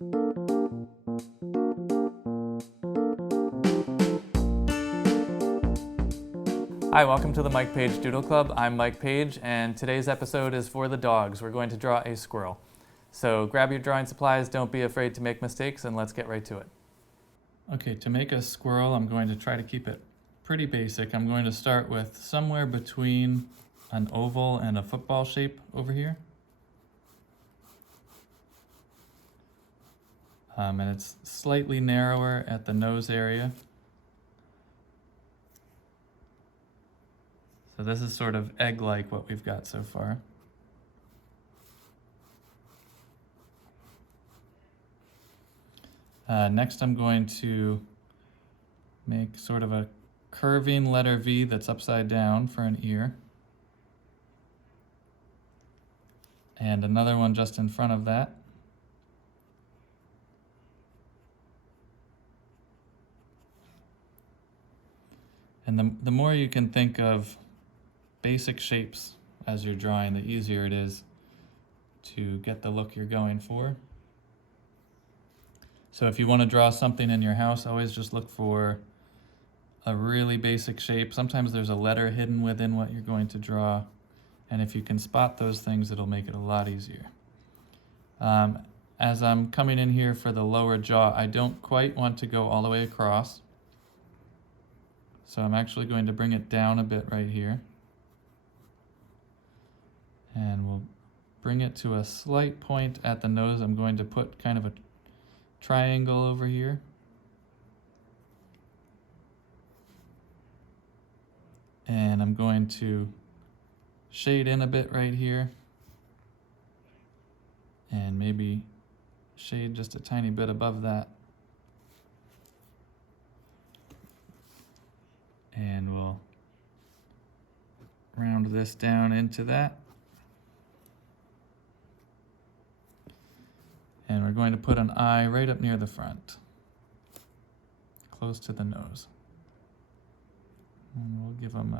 Hi, welcome to the Paige Doodle Club. I'm Mike Paige, and today's episode is for the dogs. We're going to draw a squirrel. So grab your drawing supplies, don't be afraid to make mistakes, and let's get right to it. Okay, to make a squirrel, I'm going to try to keep it pretty basic. I'm going to start with somewhere between an oval and a football shape over here. And it's slightly narrower at the nose area. So this is sort of egg-like what we've got so far. Next I'm going to make sort of a curving letter V that's upside down for an ear. And another one just in front of that. And the more you can think of basic shapes as you're drawing, the easier it is to get the look you're going for. So if you want to draw something in your house, always just look for a really basic shape. Sometimes there's a letter hidden within what you're going to draw, and if you can spot those things, it'll make it a lot easier. As I'm coming in here for the lower jaw, I don't quite want to go all the way across. So I'm actually going to bring it down a bit right here. And we'll bring it to a slight point at the nose. I'm going to put kind of a triangle over here. And I'm going to shade in a bit right here. And maybe shade just a tiny bit above that. And we'll round this down into that. And we're going to put an eye right up near the front, close to the nose. And we'll give him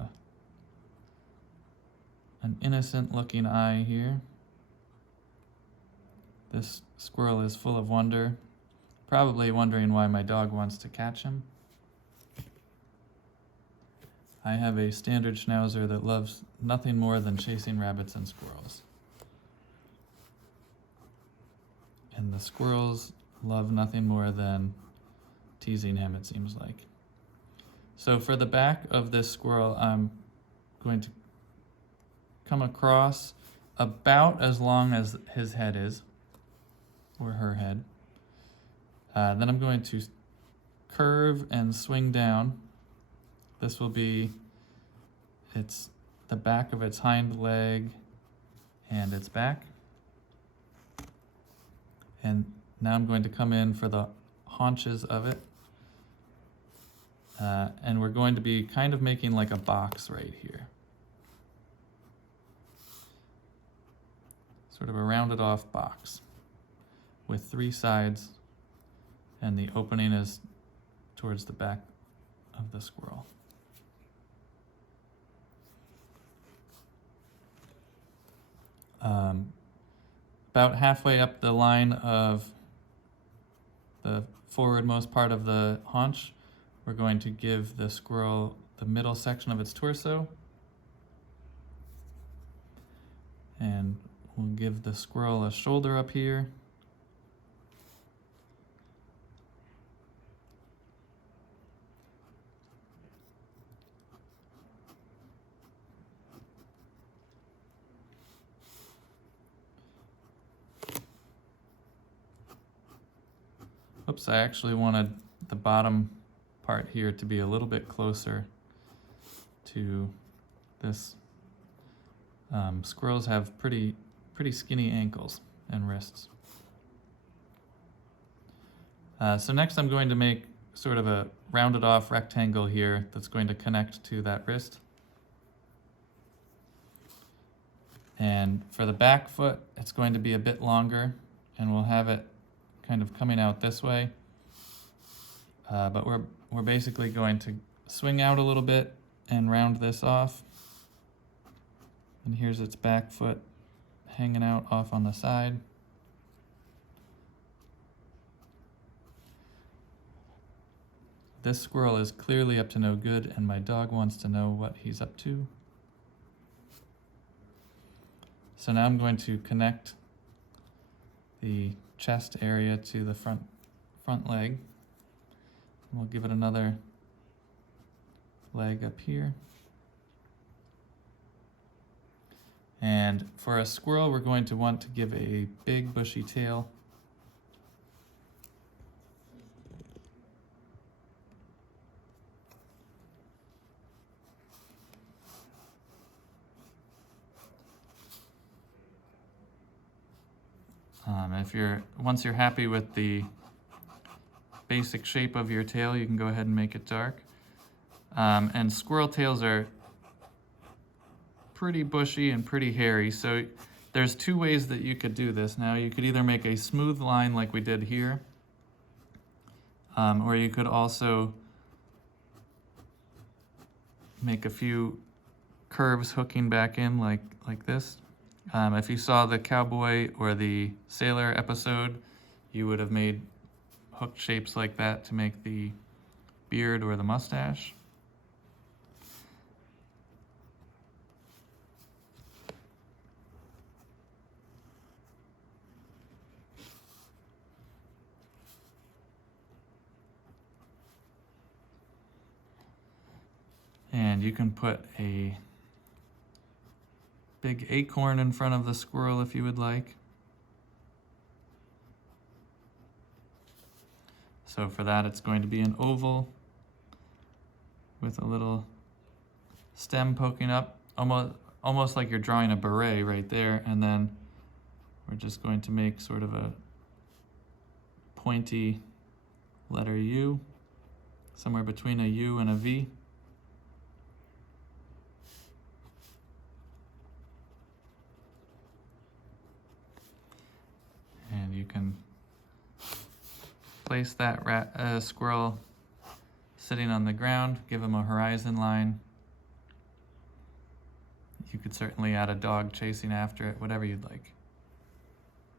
an innocent looking eye here. This squirrel is full of wonder, probably wondering why my dog wants to catch him. I have a standard schnauzer that loves nothing more than chasing rabbits and squirrels. And the squirrels love nothing more than teasing him, it seems like. So for the back of this squirrel, I'm going to come across about as long as his head is, or her head. Then I'm going to curve and swing down. This will be the back of its hind leg and its back. And now I'm going to come in for the haunches of it. And we're going to be kind of making like a box right here. Sort of a rounded off box with 3 sides, and the opening is towards the back of the squirrel. About halfway up the line of the forwardmost part of the haunch, we're going to give the squirrel the middle section of its torso. And we'll give the squirrel a shoulder up here. Oops, I actually wanted the bottom part here to be a little bit closer to this. Squirrels have pretty skinny ankles and wrists. So next I'm going to make sort of a rounded off rectangle here that's going to connect to that wrist. And for the back foot, it's going to be a bit longer, and we'll have it kind of coming out this way. But we're basically going to swing out a little bit and round this off. And here's its back foot hanging out off on the side. This squirrel is clearly up to no good, and my dog wants to know what he's up to. So now I'm going to connect the chest area to the front leg. We'll give it another leg up here. And for a squirrel, we're going to want to give a big bushy tail. Once you're happy with the basic shape of your tail, you can go ahead and make it dark. And squirrel tails are pretty bushy and pretty hairy, so there's two ways that you could do this. Now you could either make a smooth line like we did here, or you could also make a few curves hooking back in like this. If you saw the cowboy or the sailor episode, you would have made hook shapes like that to make the beard or the mustache. And you can put a big acorn in front of the squirrel if you would like. So for that, it's going to be an oval with a little stem poking up, almost like you're drawing a beret right there. And then we're just going to make sort of a pointy letter U, somewhere between a U and a V. And you can place that squirrel sitting on the ground, give him a horizon line. You could certainly add a dog chasing after it, whatever you'd like.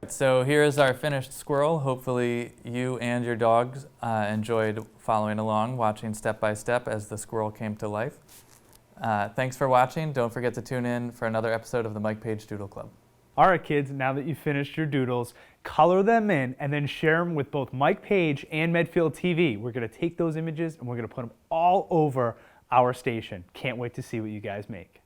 So here is our finished squirrel. Hopefully you and your dogs enjoyed following along, watching step by step as the squirrel came to life. Thanks for watching. Don't forget to tune in for another episode of the Mike Paige Doodle Club. All right, kids, now that you've finished your doodles, color them in and then share them with both Mike Paige and Medfield TV. We're going to take those images and we're going to put them all over our station. Can't wait to see what you guys make.